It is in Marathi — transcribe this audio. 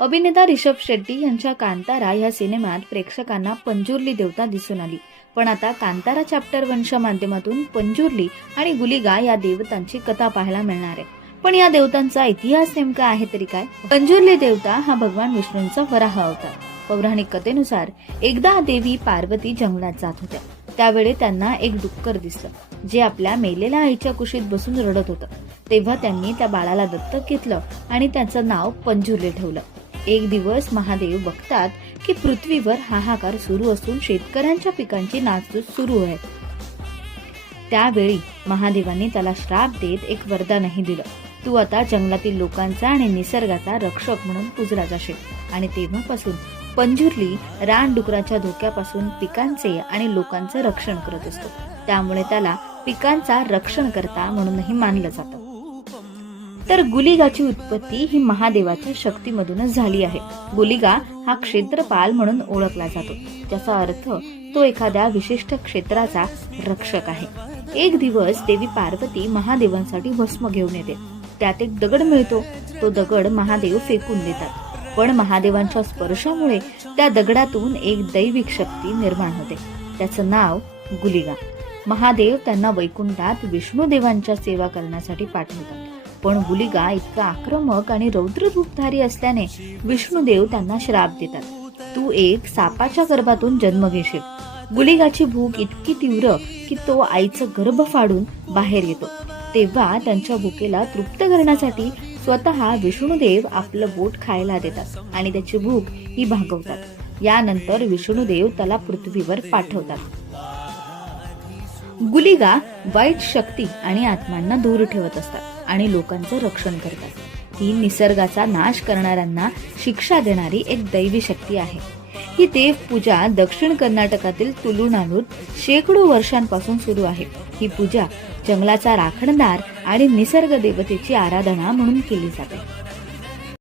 अभिनेता रिषभ शेट्टी यांच्या कांतारा या सिनेमात प्रेक्षकांना पंजुर्ली देवता दिसून आली. पण आता कांतारा चॅप्टर 1च्या माध्यमातून पंजुर्ली आणि गुलिगा या देवतांची कथा पाहायला मिळणार आहे. पण या देवतांचा इतिहास नेमका आहे तरी काय? पंजुर्ली देवता हा भगवान विष्णूंचा वराह अवतार. पौराणिक कथेनुसार एकदा देवी पार्वती जंगलात जात होत्या. त्यावेळी त्यांना एक डुक्कर दिसलं, जे आपल्या मेलेल्या आईच्या कुशीत बसून रडत होतं. तेव्हा त्यांनी त्या बाळाला दत्तक घेतलं आणि त्याचं नाव पंजुर्ली ठेवलं. एक दिवस महादेव बघतात की पृथ्वीवर हाहाकार सुरू असून शेतकऱ्यांच्या पिकांची नासधूस सुरू आहे. त्यावेळी महादेवांनी त्याला श्राप देत एक वरदानही दिलं. तू आता जंगलातील लोकांचा आणि निसर्गाचा रक्षक म्हणून पूजला जाशील. आणि तेव्हापासून पंजुर्ली रानडुकराच्या धोक्यापासून पिकांचे आणि लोकांचं रक्षण करत असतो. त्यामुळे त्याला पिकांचा रक्षणकर्ता म्हणूनही मानलं जातं. तर गुलिगाची उत्पत्ती ही महादेवाच्या शक्तीमधूनच झाली आहे. गुलिगा हा क्षेत्रपाल म्हणून ओळखला जातो, ज्याचा अर्थ तो एखाद्या विशिष्ट क्षेत्राचा रक्षक आहे. एक दिवस देवी पार्वती महादेवांसाठी भस्म घेऊन येते. त्यात एक दगड मिळतो. तो दगड महादेव फेकून देतात. पण महादेवांच्या स्पर्शामुळे त्या दगडातून एक दैविक शक्ती निर्माण होते. त्याचं नाव गुलिगा. महादेव त्यांना वैकुंठात विष्णुदेवांच्या सेवा करण्यासाठी पाठवतात. पण गुलिगा इतका आक्रमक आणि रौद्र रूपधारी असल्याने विष्णुदेव त्यांना श्राप देतात. तू एक सापाच्या गर्भातून जन्म घेशील. गुलिगाची भूक इतकी तीव्र की तो आईचं गर्भ फाडून बाहेर येतो. तेव्हा त्यांच्या भुकेला तृप्त करण्यासाठी स्वतः विष्णुदेव आपलं बोट खायला देतात आणि त्याची भूक ही भागवतात. यानंतर विष्णुदेव त्याला पृथ्वीवर पाठवतात. गुलिगा वाईट शक्ती आणि आत्मांना दूर ठेवत असतात आणि लोकांचं रक्षण करतात. ही निसर्गाचा नाश करणाऱ्यांना शिक्षा देणारी एक दैवी शक्ती आहे. ही देवपूजा दक्षिण कर्नाटकातील तुलुनाडूत शेकडो वर्षांपासून सुरू आहे. ही पूजा जंगलाचा राखणदार आणि निसर्ग देवतेची आराधना म्हणून केली जाते.